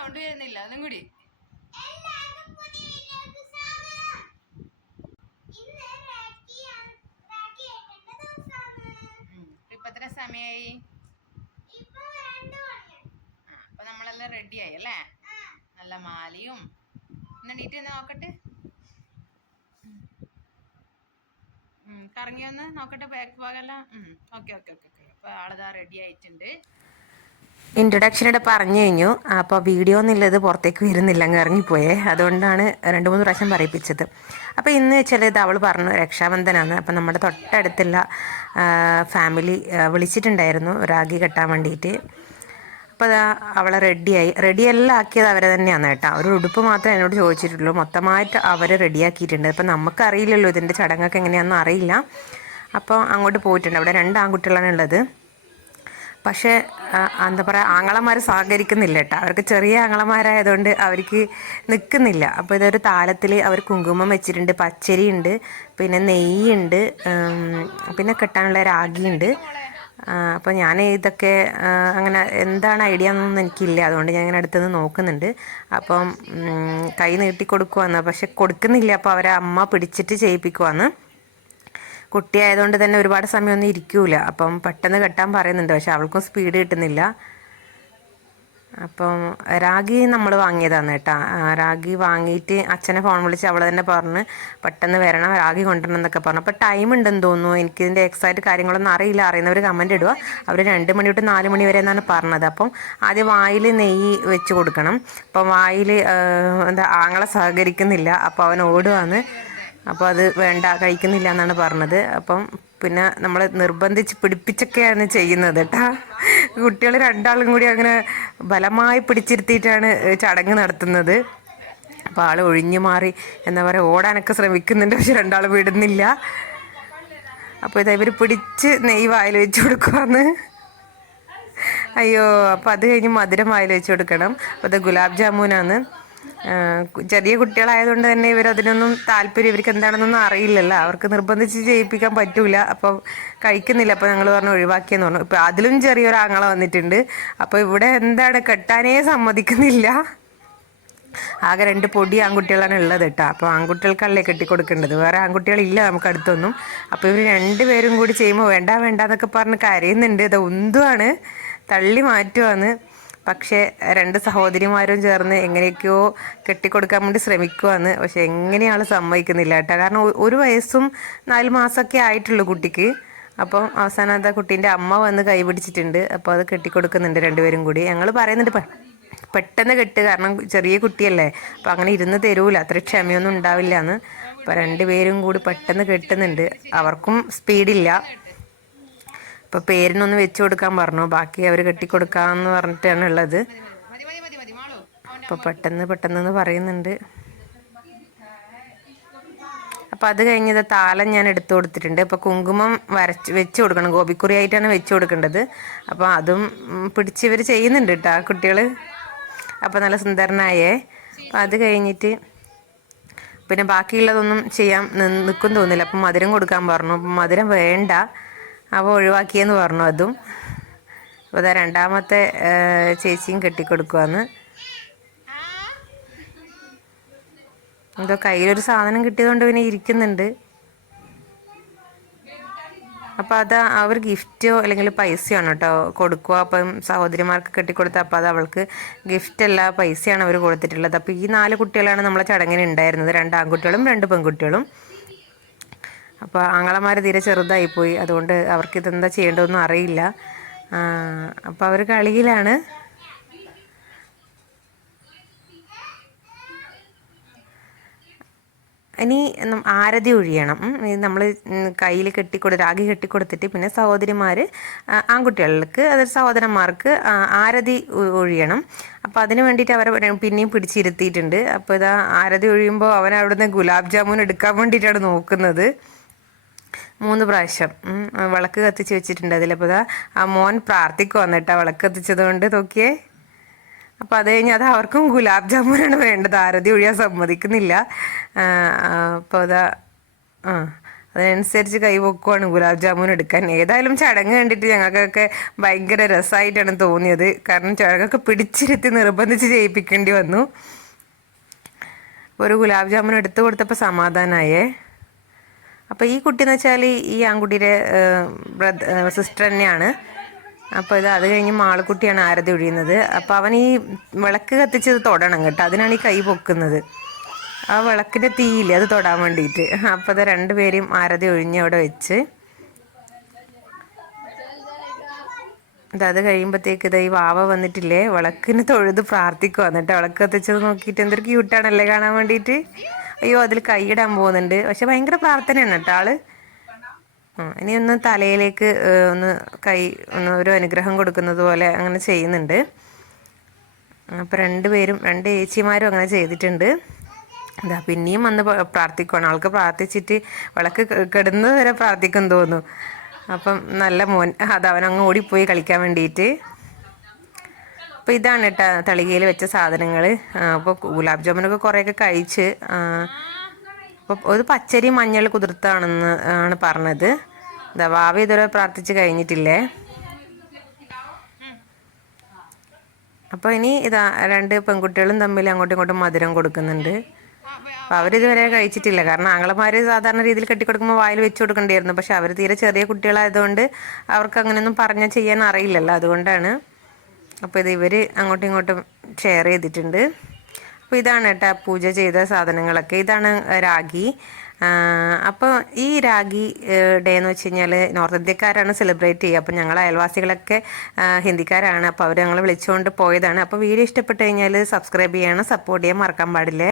Sound വരുന്നില്ല അതും കൂടി. ഇപ്പൊ എത്ര സമയായി? അപ്പൊ നമ്മളെല്ലാം റെഡിയായി അല്ലേ? നല്ല മാലയും എണ്ണീറ്റ് നോക്കട്ടെ, കറങ്ങി വന്ന് നോക്കട്ടെ ബാക്ക് ഭാഗമെല്ലാം. Okay okay okay okay. അപ്പൊ ആളിതാ റെഡി ആയിട്ടുണ്ട്. ഇൻട്രൊഡക്ഷനിടെ പറഞ്ഞു കഴിഞ്ഞു. അപ്പോൾ വീഡിയോ എന്നുള്ളത് പുറത്തേക്ക് വരുന്നില്ല, അങ്ങ് ഇറങ്ങിപ്പോയേ. അതുകൊണ്ടാണ് 2-3 പ്രാവശ്യം പറയിപ്പിച്ചത്. അപ്പോൾ ഇന്ന് വെച്ചാൽ ഇത് അവൾ പറഞ്ഞു രക്ഷാബന്ധനാണ്. അപ്പം നമ്മുടെ തൊട്ടടുത്തുള്ള ഫാമിലി വിളിച്ചിട്ടുണ്ടായിരുന്നു രാഖി കെട്ടാൻ വേണ്ടിയിട്ട്. അപ്പോൾ അതാ അവളെ റെഡിയെല്ലാം ആക്കിയത് അവരെ തന്നെയാണ് കേട്ടോ. ഒരു ഉടുപ്പ് മാത്രമേ എന്നോട് ചോദിച്ചിട്ടുള്ളൂ, മൊത്തമായിട്ട് അവർ റെഡിയാക്കിയിട്ടുണ്ട്. അപ്പം നമുക്കറിയില്ലല്ലോ ഇതിൻ്റെ ചടങ്ങൊക്കെ എങ്ങനെയാണെന്ന് അറിയില്ല. അപ്പോൾ അങ്ങോട്ട് പോയിട്ടുണ്ട്. അവിടെ 2 ആൺകുട്ടികളാണ് ഉള്ളത്. പക്ഷേ എന്താ പറയുക, ആങ്ങളമാർ സഹകരിക്കുന്നില്ല കേട്ടോ. അവർക്ക് ചെറിയ ആങ്ങളമാരായതുകൊണ്ട് അവർക്ക് നിൽക്കുന്നില്ല. അപ്പോൾ ഇതൊരു താലത്തിൽ അവർ കുങ്കുമം വെച്ചിട്ടുണ്ട്, പച്ചരി ഉണ്ട്, പിന്നെ നെയ്യുണ്ട്, പിന്നെ കെട്ടാനുള്ള രാഗിയുണ്ട്. അപ്പോൾ ഞാൻ ഇതൊക്കെ അങ്ങനെ എന്താണ് ഐഡിയ എന്നൊന്നും എനിക്കില്ല. അതുകൊണ്ട് ഞാൻ ഇങ്ങനെ അടുത്തുനിന്ന് നോക്കുന്നുണ്ട്. അപ്പം കൈ നീട്ടി കൊടുക്കുവാന്ന്, പക്ഷെ കൊടുക്കുന്നില്ല. അപ്പോൾ അവരെ അമ്മ പിടിച്ചിട്ട് ചെയ്യിപ്പിക്കുവാന്ന്. കുട്ടിയായതുകൊണ്ട് തന്നെ ഒരുപാട് സമയമൊന്നും ഇരിക്കൂല. അപ്പം പെട്ടെന്ന് കെട്ടാൻ പറയുന്നുണ്ട്, പക്ഷെ അവൾക്കും സ്പീഡ് കിട്ടുന്നില്ല. അപ്പം രാഗി നമ്മൾ വാങ്ങിയതാണ് കേട്ടോ. രാഗി വാങ്ങിയിട്ട് അച്ഛനെ ഫോൺ വിളിച്ച് അവൾ തന്നെ പറഞ്ഞ് പെട്ടെന്ന് വരണം, രാഗി കൊണ്ടുവരണം എന്നൊക്കെ പറഞ്ഞു. അപ്പോൾ ടൈം ഉണ്ടെന്ന് തോന്നുന്നു. എനിക്കിതിൻ്റെ എക്സാക്റ്റ് കാര്യങ്ങളൊന്നും അറിയില്ല. അറിയുന്നവർ കമൻറ്റ് ഇടുക. അവർ 2 മണി തൊട്ട് 4 മണി വരെ എന്നാണ് പറഞ്ഞത്. അപ്പം ആദ്യം വായിൽ നെയ്യ് വെച്ച് കൊടുക്കണം. അപ്പം വായിൽ എന്താ ആങ്ങളെ സഹകരിക്കുന്നില്ല. അപ്പോൾ അവൻ ഓടുവാന്ന്. അപ്പോൾ അത് വേണ്ട, കഴിക്കുന്നില്ല എന്നാണ് പറഞ്ഞത്. അപ്പം പിന്നെ നമ്മൾ നിർബന്ധിച്ച് പിടിപ്പിച്ചൊക്കെയാണ് ചെയ്യുന്നത് കേട്ടോ. കുട്ടികൾ 2 കൂടി അങ്ങനെ ബലമായി പിടിച്ചിരുത്തിയിട്ടാണ് ചടങ്ങ് നടത്തുന്നത്. അപ്പോൾ ആൾ ഒഴിഞ്ഞു മാറി എന്താ പറയുക, ഓടാനൊക്കെ ശ്രമിക്കുന്നുണ്ട്, പക്ഷെ 2 വിടുന്നില്ല. അപ്പോൾ ഇതാ ഇവർ പിടിച്ച് നെയ്യ് വായിൽ വെച്ച് കൊടുക്കുവാന്ന്. അയ്യോ, അപ്പോൾ അത് കഴിഞ്ഞ് മധുരം വായിൽ വെച്ച് കൊടുക്കണം. അപ്പോൾ അത് ഗുലാബ് ജാമുനാണ്. ചെറിയ കുട്ടികളായതുകൊണ്ട് തന്നെ ഇവരതിനൊന്നും താല്പര്യം, ഇവർക്ക് എന്താണെന്നൊന്നും അറിയില്ലല്ലോ. അവർക്ക് നിർബന്ധിച്ച് ചെയ്യിപ്പിക്കാൻ പറ്റൂല. അപ്പോൾ കഴിക്കുന്നില്ല. അപ്പോൾ ഞങ്ങൾ പറഞ്ഞു ഒഴിവാക്കിയെന്ന് പറഞ്ഞു. ഇപ്പോൾ അതിലും ചെറിയൊരു ആങ്ങള വന്നിട്ടുണ്ട്. അപ്പോൾ ഇവിടെ എന്താണ്, കെട്ടാനേ സമ്മതിക്കുന്നില്ല. ആകെ 2 പൊടി ആൺകുട്ടികളാണ് ഉള്ളത് കേട്ടോ. അപ്പോൾ ആൺകുട്ടികൾക്കല്ലേ കെട്ടിക്കൊടുക്കേണ്ടത്, വേറെ ആൺകുട്ടികളില്ല നമുക്ക് അടുത്തൊന്നും. അപ്പോൾ ഇവർ 2 പേരും കൂടി ചെയ്യുമ്പോൾ വേണ്ട വേണ്ട എന്നൊക്കെ പറഞ്ഞ് കരയുന്നുണ്ട്. ഇത് ഉന്തുവാണ്, തള്ളി മാറ്റുവാന്ന്. പക്ഷേ 2 സഹോദരിമാരും ചേർന്ന് എങ്ങനെയൊക്കെയോ കെട്ടിക്കൊടുക്കാൻ വേണ്ടി ശ്രമിക്കുവാന്ന്. പക്ഷെ എങ്ങനെയാണ് സമ്മതിക്കുന്നില്ല കേട്ടോ. കാരണം 1 വയസ്സും 4 മാസമൊക്കെ ആയിട്ടുള്ളൂ കുട്ടിക്ക്. അപ്പം അവസാനം എന്താ കുട്ടീൻ്റെ അമ്മ വന്ന് കൈ പിടിച്ചിട്ടുണ്ട്. അപ്പോൾ അത് കെട്ടിക്കൊടുക്കുന്നുണ്ട് 2 പേരും കൂടി. ഞങ്ങൾ പറയുന്നുണ്ട് പെട്ടെന്ന് കെട്ട്, കാരണം ചെറിയ കുട്ടിയല്ലേ. അപ്പോൾ അങ്ങനെ ഇരുന്ന് തരൂല, അത്ര ക്ഷമയൊന്നും ഉണ്ടാവില്ല എന്ന്. അപ്പോൾ 2 പേരും കൂടി പെട്ടെന്ന് കെട്ടുന്നുണ്ട്. അവർക്കും സ്പീഡില്ല. ഇപ്പോൾ പേരിനൊന്ന് വെച്ച് കൊടുക്കാൻ പറഞ്ഞു, ബാക്കി അവർ കെട്ടിക്കൊടുക്കാമെന്ന് പറഞ്ഞിട്ടാണ് ഉള്ളത്. അപ്പോൾ പെട്ടെന്ന് പറയുന്നുണ്ട്. അപ്പോൾ അത് കഴിഞ്ഞത് താലം ഞാൻ എടുത്തു കൊടുത്തിട്ടുണ്ട്. അപ്പോൾ കുങ്കുമം വെച്ച് കൊടുക്കണം, ഗോപിക്കുറി ആയിട്ടാണ് വെച്ച് കൊടുക്കേണ്ടത്. അപ്പോൾ അതും പിടിച്ച് ഇവർ ചെയ്യുന്നുണ്ട് കേട്ടോ കുട്ടികൾ. അപ്പോൾ നല്ല സുന്ദരനായേ. അപ്പോൾ അത് കഴിഞ്ഞിട്ട് പിന്നെ ബാക്കിയുള്ളതൊന്നും ചെയ്യാൻ നിൽക്കും തോന്നില്ല. അപ്പം മധുരം കൊടുക്കാൻ പറഞ്ഞു. അപ്പം മധുരം വേണ്ട, അപ്പോൾ ഒഴിവാക്കിയെന്ന് പറഞ്ഞു അതും. അപ്പോൾ അതാ 2ാമത്തെ ചേച്ചിയും കെട്ടിക്കൊടുക്കുവാന്ന്. എന്തോ കയ്യിലൊരു സാധനം കിട്ടിയതുകൊണ്ട് പിന്നെ ഇരിക്കുന്നുണ്ട്. അപ്പോൾ അത് അവർ ഗിഫ്റ്റോ അല്ലെങ്കിൽ പൈസയാണോ കേട്ടോ കൊടുക്കുക. അപ്പം സഹോദരിമാർക്ക് കെട്ടിക്കൊടുത്ത, അപ്പോൾ അത് അവൾക്ക് ഗിഫ്റ്റല്ല, പൈസയാണ് അവർ കൊടുത്തിട്ടുള്ളത്. അപ്പോൾ ഈ 4 കുട്ടികളാണ് നമ്മളെ ചടങ്ങിന് ഉണ്ടായിരുന്നത്, 2 ആൺകുട്ടികളും 2 പെൺകുട്ടികളും. അപ്പോൾ ആങ്ങളമാർ തീരെ ചെറുതായിപ്പോയി, അതുകൊണ്ട് അവർക്കിതെന്താ ചെയ്യേണ്ടതെന്നും അറിയില്ല. അപ്പോൾ അവർ കളിയിലാണ്. ഇനി ആരതി ഒഴിയണം. നമ്മൾ കയ്യിൽ രാഗി കെട്ടിക്കൊടുത്തിട്ട് പിന്നെ സഹോദരിമാർ ആൺകുട്ടികൾക്ക്, അതായത് സഹോദരന്മാർക്ക് ആരതി ഒഴിയണം. അപ്പോൾ അതിന് വേണ്ടിയിട്ട് അവരെ പിന്നെയും പിടിച്ചിരുത്തിയിട്ടുണ്ട്. അപ്പോൾ ഇതാ ആരതി ഒഴിയുമ്പോൾ അവൻ അവിടുന്ന് ഗുലാബ് ജാമുൻ എടുക്കാൻ വേണ്ടിയിട്ടാണ് നോക്കുന്നത്. 3 പ്രാവശ്യം വിളക്ക് കത്തിച്ച് വെച്ചിട്ടുണ്ട് അതിൽ. അപ്പോൾ ഇതാ ആ മോൻ പ്രാർത്ഥിക്കുക വന്നിട്ടാ വിളക്ക് കത്തിച്ചത് കൊണ്ട് നോക്കിയേ. അപ്പോൾ അത് കഴിഞ്ഞ് അത് അവർക്കും ഗുലാബ് ജാമുനാണ് വേണ്ടത്, ആരതി ഒഴിയാൻ സമ്മതിക്കുന്നില്ല. അപ്പോൾ അതാ അതിനനുസരിച്ച് കൈ പൊക്കുവാണ് ഗുലാബ് ജാമുൻ എടുക്കാൻ. ഏതായാലും ചടങ്ങ് കണ്ടിട്ട് ഞങ്ങൾക്കൊക്കെ ഭയങ്കര രസമായിട്ടാണ് തോന്നിയത്. കാരണം ചടങ്ങൊക്കെ പിടിച്ചിരുത്തി നിർബന്ധിച്ച് ചെയ്യിപ്പിക്കേണ്ടി വന്നു. ഒരു ഗുലാബ് ജാമുൻ എടുത്തു കൊടുത്തപ്പോൾ സമാധാനമായേ. അപ്പോൾ ഈ കുട്ടി എന്ന് വെച്ചാൽ ഈ ആൺകുട്ടിയുടെ സിസ്റ്റർ തന്നെയാണ്. അപ്പോൾ അത് കഴിഞ്ഞ് മാളുക്കുട്ടിയാണ് ആരതി ഒഴിയുന്നത്. അപ്പോൾ അവൻ ഈ വിളക്ക് കത്തിച്ചത് തൊടണം കേട്ടോ, അതിനാണ് ഈ കൈ പൊക്കുന്നത്. ആ വിളക്കിൻ്റെ തീയില്ലേ അത് തൊടാൻ വേണ്ടിയിട്ട്. അപ്പോൾ അത് രണ്ടുപേരും ആരതി ഒഴിഞ്ഞ് അവിടെ വെച്ച് അത് കഴിയുമ്പോഴത്തേക്ക് ഈ വാവ വന്നിട്ടില്ലേ വിളക്കിന് തൊഴുത് പ്രാർത്ഥിക്കുക. എന്നിട്ട് വിളക്ക് കത്തിച്ചത് നോക്കിയിട്ട് എന്തൊരു ക്യൂട്ടാണല്ലേ കാണാൻ വേണ്ടിയിട്ട്. അയ്യോ അതിൽ കൈയിടാൻ പോകുന്നുണ്ട്. പക്ഷെ ഭയങ്കര പ്രാർത്ഥനയാണ് കേട്ടോ ആള്. ഇനി ഒന്ന് തലയിലേക്ക് ഒന്ന് ഒരു അനുഗ്രഹം കൊടുക്കുന്നത് പോലെ അങ്ങനെ ചെയ്യുന്നുണ്ട്. അപ്പോൾ രണ്ട് ചേച്ചിമാരും അങ്ങനെ ചെയ്തിട്ടുണ്ട്. അതാ പിന്നെയും വന്ന് പ്രാർത്ഥിക്കുകയാണ്. ആൾക്ക് പ്രാർത്ഥിച്ചിട്ട് വിളക്ക് കിടന്നത് വരെ പ്രാർത്ഥിക്കും തോന്നുന്നു. അപ്പം നല്ല മോൻ അവനങ്ങ് ഓടിപ്പോയി കളിക്കാൻ വേണ്ടിയിട്ട്. അപ്പോൾ ഇതാണ് കേട്ടോ തളികയിൽ വെച്ച സാധനങ്ങൾ. അപ്പോൾ ഗുലാബ് ജാമുനൊക്കെ കുറേയൊക്കെ കഴിച്ച്. അപ്പോൾ ഒരു പച്ചരി മഞ്ഞൾ കുതിർത്താണെന്ന് ആണ് പറഞ്ഞത്. വാവ ഇതുവരെ പ്രാർത്ഥിച്ച് കഴിഞ്ഞിട്ടില്ലേ. അപ്പോൾ ഇനി രണ്ട് പെൺകുട്ടികളും തമ്മിൽ അങ്ങോട്ടും ഇങ്ങോട്ടും മധുരം കൊടുക്കുന്നുണ്ട്. അപ്പോൾ അവരിതുവരെ കഴിച്ചിട്ടില്ല. കാരണം ആങ്ങളമാർ സാധാരണ രീതിയിൽ കെട്ടിക്കൊടുക്കുമ്പോൾ വായിൽ വെച്ച് കൊടുക്കേണ്ടിയായിരുന്നു. പക്ഷെ അവർ തീരെ ചെറിയ കുട്ടികളായതുകൊണ്ട് അവർക്ക് അങ്ങനെയൊന്നും പറഞ്ഞാൽ ചെയ്യാൻ അറിയില്ലല്ലോ, അതുകൊണ്ടാണ്. അപ്പോൾ ഇവർ അങ്ങോട്ടും ഇങ്ങോട്ടും ഷെയർ ചെയ്തിട്ടുണ്ട്. അപ്പോൾ ഇതാണ് കേട്ടോ പൂജ ചെയ്ത സാധനങ്ങളൊക്കെ. ഇതാണ് രാഗി. അപ്പോൾ ഈ രാഗി ഡേ എന്ന് വെച്ച് കഴിഞ്ഞാൽ നോർത്ത് ഇന്ത്യക്കാരാണ് സെലിബ്രേറ്റ് ചെയ്യുക. അപ്പോൾ ഞങ്ങൾ അയൽവാസികളൊക്കെ ഹിന്ദിക്കാരാണ്. അപ്പോൾ അവർ ഞങ്ങൾ വിളിച്ചുകൊണ്ട് പോയതാണ്. അപ്പോൾ വീഡിയോ ഇഷ്ടപ്പെട്ട് കഴിഞ്ഞാൽ സബ്സ്ക്രൈബ് ചെയ്യണം, സപ്പോർട്ട് ചെയ്യാൻ മറക്കാൻ പാടില്ല.